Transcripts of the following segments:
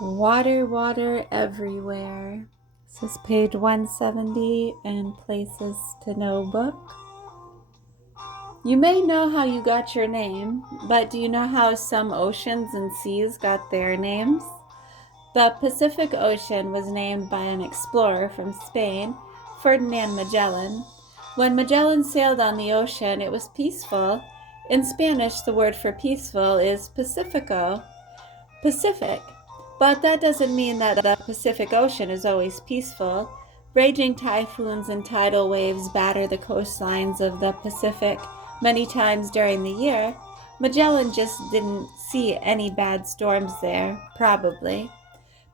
Water, water everywhere. This is page 170 in Places to Know book. You may know how you got your name, but do you know how some oceans and seas got their names? The Pacific Ocean was named by an explorer from Spain, Ferdinand Magellan. When Magellan sailed on the ocean, it was peaceful. In Spanish, the word for peaceful is Pacifico, Pacific. But that doesn't mean that the Pacific Ocean is always peaceful. Raging typhoons and tidal waves batter the coastlines of the Pacific many times during the year. Magellan just didn't see any bad storms there, probably.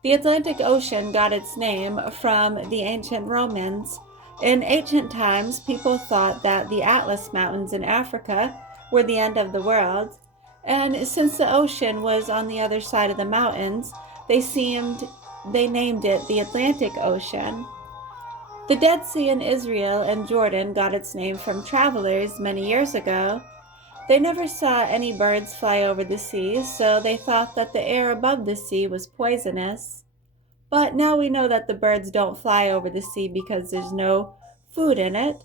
The Atlantic Ocean got its name from the ancient Romans. In ancient times, people thought that the Atlas Mountains in Africa were the end of the world, and since the ocean was on the other side of the mountains, they named it the Atlantic Ocean. The Dead Sea in Israel and Jordan got its name from travelers many years ago. They never saw any birds fly over the sea, so they thought that the air above the sea was poisonous. But now we know that the birds don't fly over the sea because there's no food in it.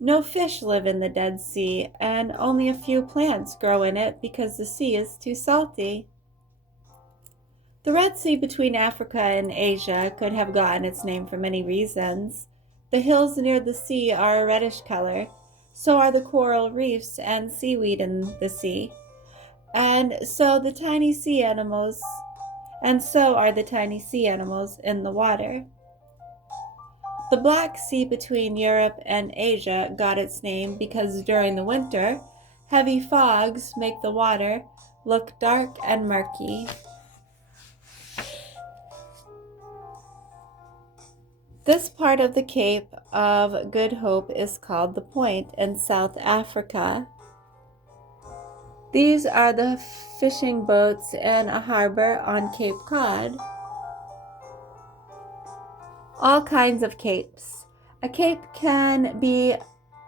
No fish live in the Dead Sea, and only a few plants grow in it because the sea is too salty. The Red Sea between Africa and Asia could have gotten its name for many reasons. The hills near the sea are a reddish color, so are the coral reefs and seaweed in the sea. And so are the tiny sea animals in the water. The Black Sea between Europe and Asia got its name because during the winter, heavy fogs make the water look dark and murky. This part of the Cape of Good Hope is called the Point in South Africa. These are the fishing boats in a harbor on Cape Cod. All kinds of capes. A cape can be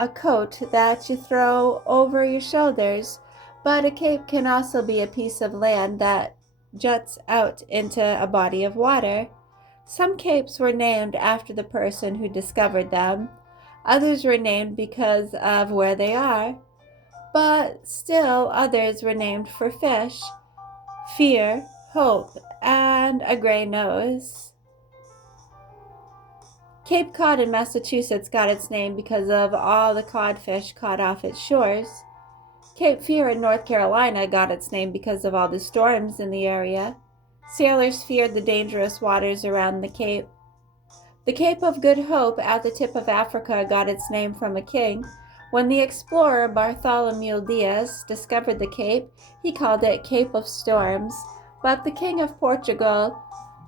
a coat that you throw over your shoulders, but a cape can also be a piece of land that juts out into a body of water. Some capes were named after the person who discovered them. Others were named because of where they are. But still others were named for fish, fear, hope, and a gray nose. Cape Cod in Massachusetts got its name because of all the codfish caught off its shores. Cape Fear in North Carolina got its name because of all the storms in the area. Sailors feared the dangerous waters around the Cape. The Cape of Good Hope at the tip of Africa got its name from a king. When the explorer Bartholomew Dias discovered the Cape, he called it Cape of Storms, but the King of Portugal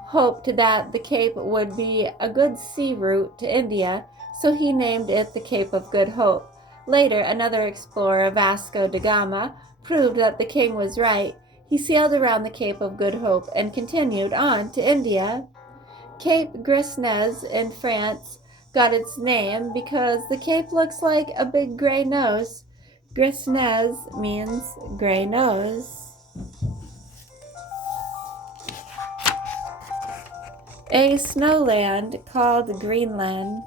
hoped that the Cape would be a good sea route to India, so he named it the Cape of Good Hope. Later, another explorer, Vasco da Gama, proved that the king was right. He sailed around the Cape of Good Hope and continued on to India. Cape Grisnez in France got its name because the cape looks like a big gray nose. Grisnez means gray nose. A snowland called Greenland.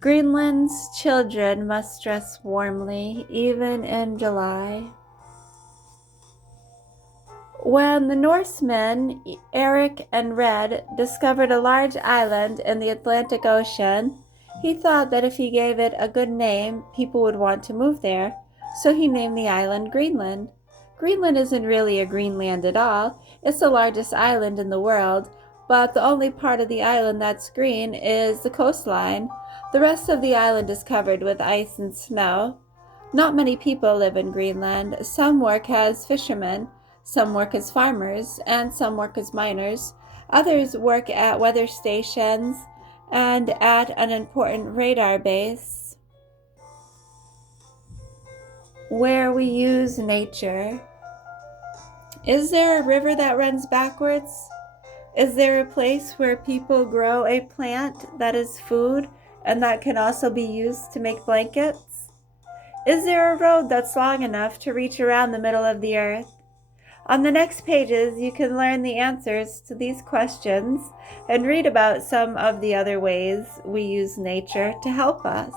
Greenland's children must dress warmly, even in July. When the Norsemen, Eric and Red, discovered a large island in the Atlantic Ocean, he thought that if he gave it a good name, people would want to move there, so he named the island Greenland. Greenland isn't really a green land at all. It's the largest island in the world, but the only part of the island that's green is the coastline. The rest of the island is covered with ice and snow. Not many people live in Greenland. Some work as fishermen, some work as farmers, and some work as miners. Others work at weather stations and at an important radar base where we use nature. Is there a river that runs backwards? Is there a place where people grow a plant that is food and that can also be used to make blankets? Is there a road that's long enough to reach around the middle of the earth? On the next pages, you can learn the answers to these questions and read about some of the other ways we use nature to help us.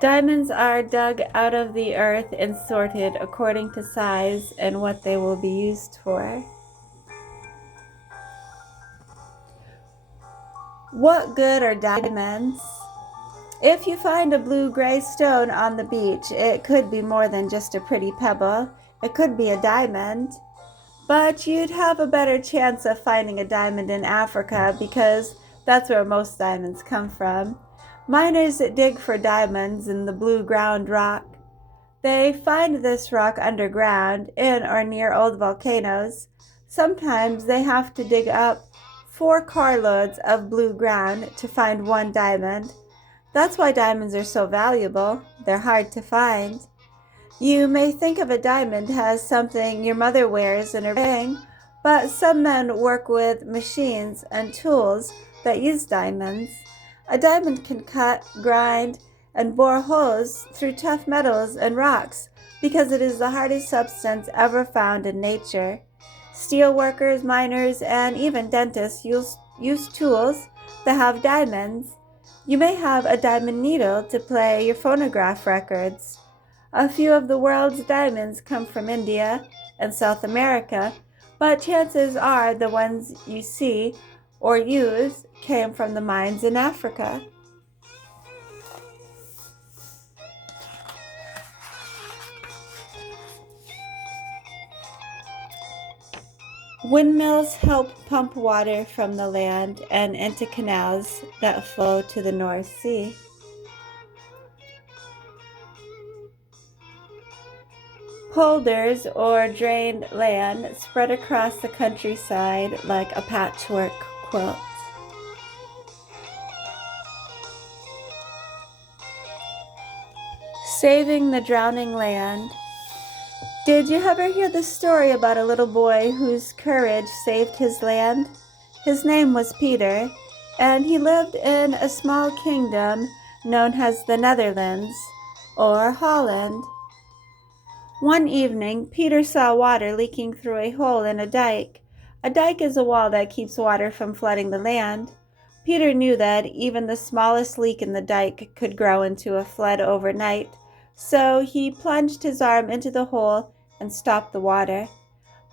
Diamonds are dug out of the earth and sorted according to size and what they will be used for. What good are diamonds? If you find a blue-gray stone on the beach, it could be more than just a pretty pebble. It could be a diamond. But you'd have a better chance of finding a diamond in Africa because that's where most diamonds come from. Miners dig for diamonds in the blue ground rock. They find this rock underground in or near old volcanoes. Sometimes they have to dig up 4 carloads of blue ground to find one diamond. That's why diamonds are so valuable. They're hard to find. You may think of a diamond as something your mother wears in a ring, but some men work with machines and tools that use diamonds. A diamond can cut, grind, and bore holes through tough metals and rocks because it is the hardest substance ever found in nature. Steel workers, miners, and even dentists use tools that have diamonds. You may have a diamond needle to play your phonograph records. A few of the world's diamonds come from India and South America, but chances are the ones you see or use came from the mines in Africa. Windmills help pump water from the land and into canals that flow to the North Sea. Polders, or drained land, spread across the countryside like a patchwork quilt. Saving the drowning land. Did you ever hear the story about a little boy whose courage saved his land? His name was Peter, and he lived in a small kingdom known as the Netherlands, or Holland. One evening, Peter saw water leaking through a hole in a dike. A dike is a wall that keeps water from flooding the land. Peter knew that even the smallest leak in the dike could grow into a flood overnight, so he plunged his arm into the hole and stopped the water.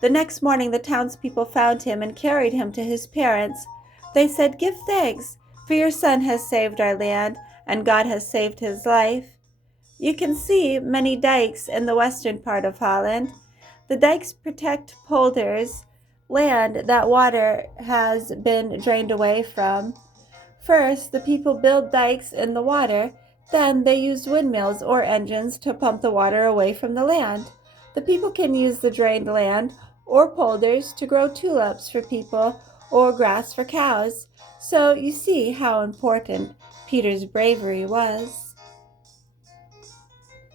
The next morning, the townspeople found him and carried him to his parents. They said, "Give thanks, for your son has saved our land, and God has saved his life." You can see many dikes in the western part of Holland. The dikes protect polders, land that water has been drained away from. First, the people build dikes in the water. Then they use windmills or engines to pump the water away from the land. The people can use the drained land or polders to grow tulips for people or grass for cows. So you see how important Peter's bravery was.